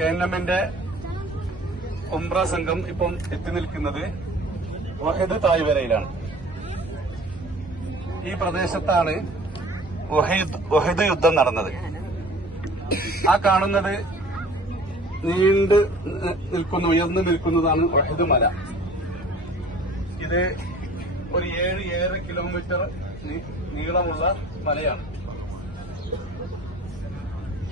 KNM-ന്റെ ഉംറ സംഘം ഇപ്പം എത്തി നിൽക്കുന്നത് വഹദ് താഴ്വരയിലാണ്. ഈ പ്രദേശത്താണ് വഹദ് യുദ്ധം നടന്നത്. ആ കാണുന്നത് നീണ്ടു നിൽക്കുന്ന ഉയർന്നു നിൽക്കുന്നതാണ് വഹദ് മല. ഇത് ഒരു 7 കിലോമീറ്റർ നീളമുള്ള മലയാണ്.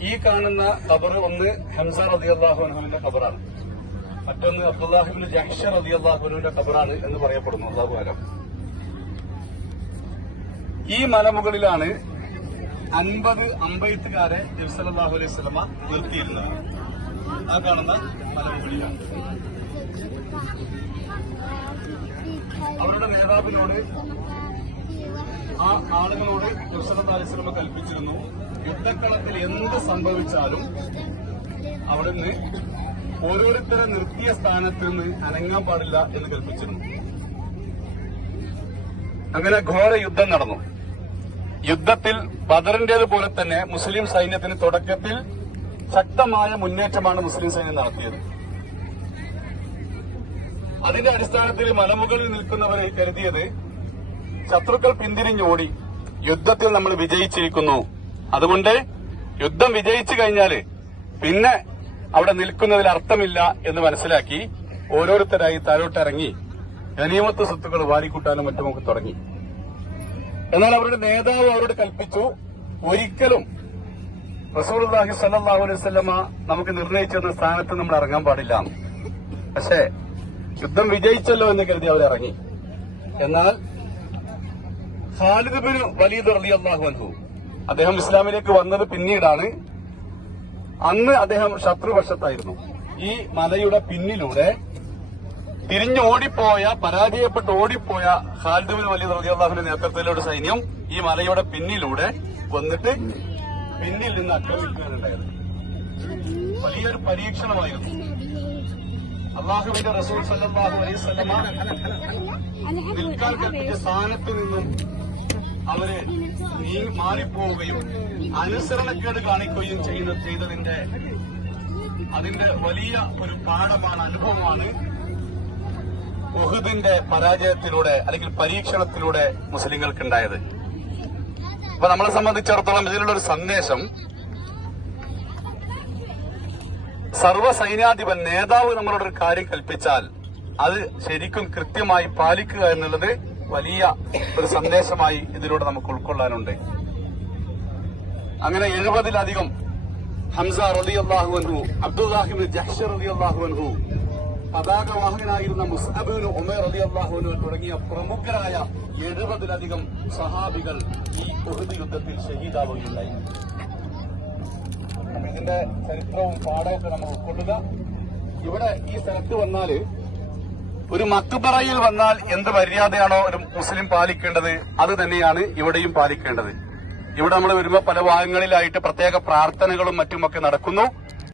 ഈ കാണുന്ന ഖബർ ഒന്ന് ഹംസ റളിയല്ലാഹു അൻഹുവിന്റെ ഖബറാണ്. മറ്റൊന്ന് അബ്ദുല്ലാഹി ഇബ്നു ജഹ്ഷ റളിയല്ലാഹു അൻഹുവിന്റെ ഖബറാണ് എന്ന് പറയപ്പെടുന്നു. അല്ലാഹു അലം. ഈ മലമുകളിലാണ് 50 അമ്പെയ്ത്തുകാരെ നബി സല്ലല്ലാഹു അലൈഹി വസല്ലമ നിർത്തിയിരുന്നത്. ആ കാണുന്ന മലമുകളിലാണ്. അവരുടെ നേതാവിനോട്, ആ ആളുകളോട് നബി സല്ലല്ലാഹു അലൈഹി വസല്ലമ കൽപ്പിച്ചിരുന്നു, യുദ്ധക്കളത്തിൽ എന്ത് സംഭവിച്ചാലും അവിടുന്ന് ഓരോരുത്തരെ നിർത്തിയ സ്ഥാനത്ത് നിന്ന് അനങ്ങാൻ പാടില്ല എന്ന് കൽപ്പിച്ചിരുന്നു. അങ്ങനെ ഘോര യുദ്ധം നടന്നു. യുദ്ധത്തിൽ ബദറിന്റേതുപോലെ തന്നെ മുസ്ലിം സൈന്യത്തിന് തുടക്കത്തിൽ ശക്തമായ മുന്നേറ്റമാണ് മുസ്ലിം സൈന്യം നടത്തിയത്. അതിന്റെ അടിസ്ഥാനത്തിൽ മലമുകളിൽ നിൽക്കുന്നവർ കരുതിയത് ശത്രുക്കൾ പിന്തിരിഞ്ഞോടി യുദ്ധത്തിൽ നമ്മൾ വിജയിച്ചിരിക്കുന്നു, അതുകൊണ്ട് യുദ്ധം വിജയിച്ചു കഴിഞ്ഞാല് പിന്നെ അവിടെ നിൽക്കുന്നതിൽ അർത്ഥമില്ല എന്ന് മനസ്സിലാക്കി ഓരോരുത്തരായി താഴോട്ടിറങ്ങി ഗനീമത്ത് സ്വത്തുക്കൾ വാരിക്കൂട്ടാനും മറ്റുമൊക്കെ തുടങ്ങി. എന്നാൽ അവരുടെ നേതാവ് അവരോട് കൽപ്പിച്ചു, ഒരിക്കലും റസൂലുള്ളാഹി സ്വല്ലല്ലാഹു അലൈഹി വസല്ലമ നമുക്ക് നിർണയിച്ചിരുന്ന സ്ഥാനത്ത് നമ്മൾ ഇറങ്ങാൻ പാടില്ല. പക്ഷേ യുദ്ധം വിജയിച്ചല്ലോ എന്ന് കരുതി അവരിറങ്ങി. എന്നാൽ ഖാലിദ് ബിൻ വലീദ് റളിയല്ലാഹു അൻഹു, അദ്ദേഹം ഇസ്ലാമിലേക്ക് വന്നത് പിന്നീടാണ്. അന്ന് അദ്ദേഹം ശത്രുപക്ഷത്തായിരുന്നു. ഈ മലയുടെ പിന്നിലൂടെ തിരിഞ്ഞോടിപ്പോയ, പരാജയപ്പെട്ട് ഓടിപ്പോയ ഖാലിദ് ബിൻ വലീദ് റളിയല്ലാഹുവിന്റെ നേതൃത്വത്തിലുള്ള സൈന്യം ഈ മലയുടെ പിന്നിലൂടെ വന്നിട്ട് പിന്നിൽ നിന്ന് ആക്രമിക്കുകയാണുണ്ടായത്. വലിയൊരു പരീക്ഷണമായിരുന്നു. അള്ളാഹുവിന്റെ റസൂൽ സല്ലല്ലാഹു അലൈഹി വസല്ലമ നിൽക്കാൻ കൽപ്പിച്ച സ്ഥാനത്ത് നിന്നും അവര് മാറിപ്പോവുകയും അനുസരണക്കേട് കാണിക്കുകയും ചെയ്തതിന്റെ അതിന്റെ വലിയ ഒരു പാഠമാണ്, അനുഭവമാണ് ഉഹുദിന്റെ പരാജയത്തിലൂടെ അല്ലെങ്കിൽ പരീക്ഷണത്തിലൂടെ മുസ്ലിങ്ങൾക്കുണ്ടായത്. അപ്പൊ നമ്മളെ സംബന്ധിച്ചിടത്തോളം ഇതിലുള്ള ഒരു സന്ദേശം, സർവ്വസൈന്യാധിപൻ നേതാവ് നമ്മളോടൊരു കാര്യം കൽപ്പിച്ചാൽ അത് ശരിക്കും കൃത്യമായി പാലിക്കുക എന്നുള്ളത് വലിയ ഒരു സന്ദേശമായി ഇതിലൂടെ നമുക്ക് ഉൾക്കൊള്ളാനുണ്ട്. അങ്ങനെ 70-ലധികം ഹംസ റളിയല്ലാഹു അൻഹു, അബ്ദുല്ലാഹി ഇബ്നു ജഹ്ഷ റളിയല്ലാഹു അൻഹു, പതാകവാഹകനായിരുന്ന മുസ്അബ് ഇബ്നു ഉമൈർ റളിയല്ലാഹു അൻഹു തുടങ്ങിയ പ്രമുഖരായ 70-ലധികം സഹാബികൾ ഈ ഉഹദ് യുദ്ധത്തിൽ ഷഹീദാവുകയുണ്ടായി. ഇതിന്റെ ചരിത്രവും പാഠമൊക്കെ നമ്മൾ ഉൾക്കൊള്ളുക. ഇവിടെ ഈ സ്ഥലത്ത് വന്നാല്, ഒരു മക്ബറയിൽ വന്നാൽ എന്ത് മര്യാദയാണോ ഒരു മുസ്ലിം പാലിക്കേണ്ടത് അത് തന്നെയാണ് ഇവിടെയും പാലിക്കേണ്ടത്. ഇവിടെ നമ്മൾ വരുമ്പോൾ പല ഭാഗങ്ങളിലായിട്ട് പ്രത്യേക പ്രാർത്ഥനകളും മറ്റുമൊക്കെ നടക്കുന്നു.